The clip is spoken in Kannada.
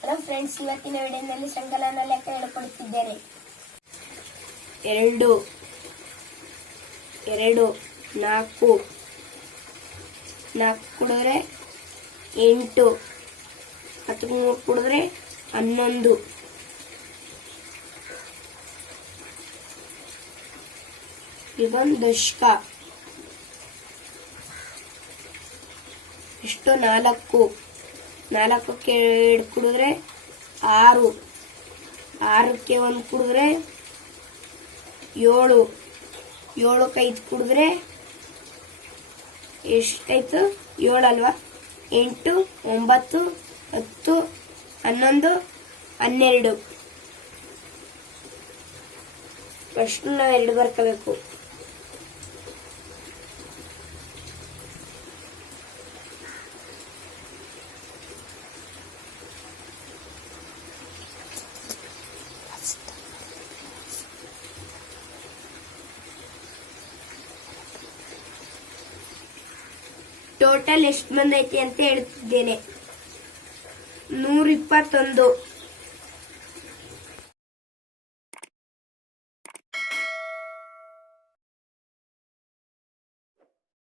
ಹಲೋ ಫ್ರೆಂಡ್ಸ್ ಇವತ್ತಿನ ವಿಡಿಯೋನಲ್ಲಿ ಸಂಕಲನ ಲೆಕ್ಕ ಹೇಳಿಕೊಡುತ್ತಿದ್ದೇನೆ? ಎರಡು ಎರಡು, ನಾಲ್ಕು ನಾಲ್ಕು ಕುಡಿದ್ರೆ ಎಂಟು ಹತ್ತು ಮೂರು ಕುಡಿದ್ರೆ ಹನ್ನೊಂದು. ಇದೊಂದು ದಶಕ ಇಷ್ಟು ನಾಲ್ಕು. ನಾಲ್ಕಕ್ಕೆ ಎರಡು ಕುಡಿದ್ರೆ ಆರು. ಆರಕ್ಕೆ ಒಂದು ಕುಡಿದ್ರೆ ಏಳು. ಏಳಕ್ಕೆ ಐದು ಕುಡಿದ್ರೆ ಎಷ್ಟಾಯ್ತು? ಏಳಲ್ವಾ ಎಂಟು, ಒಂಬತ್ತು, ಹತ್ತು, ಹನ್ನೊಂದು, ಹನ್ನೆರಡು. ಫಸ್ಟ್ ನಾವು ಎರಡು ಬರ್ಕೋಬೇಕು. ಟೋಟಲ್ ಎಷ್ಟು ಬಂದೈತಿ ಅಂತ ಹೇಳ್ತಿದ್ದೇನೆ. ನೂರ ಇಪ್ಪತ್ತೊಂದು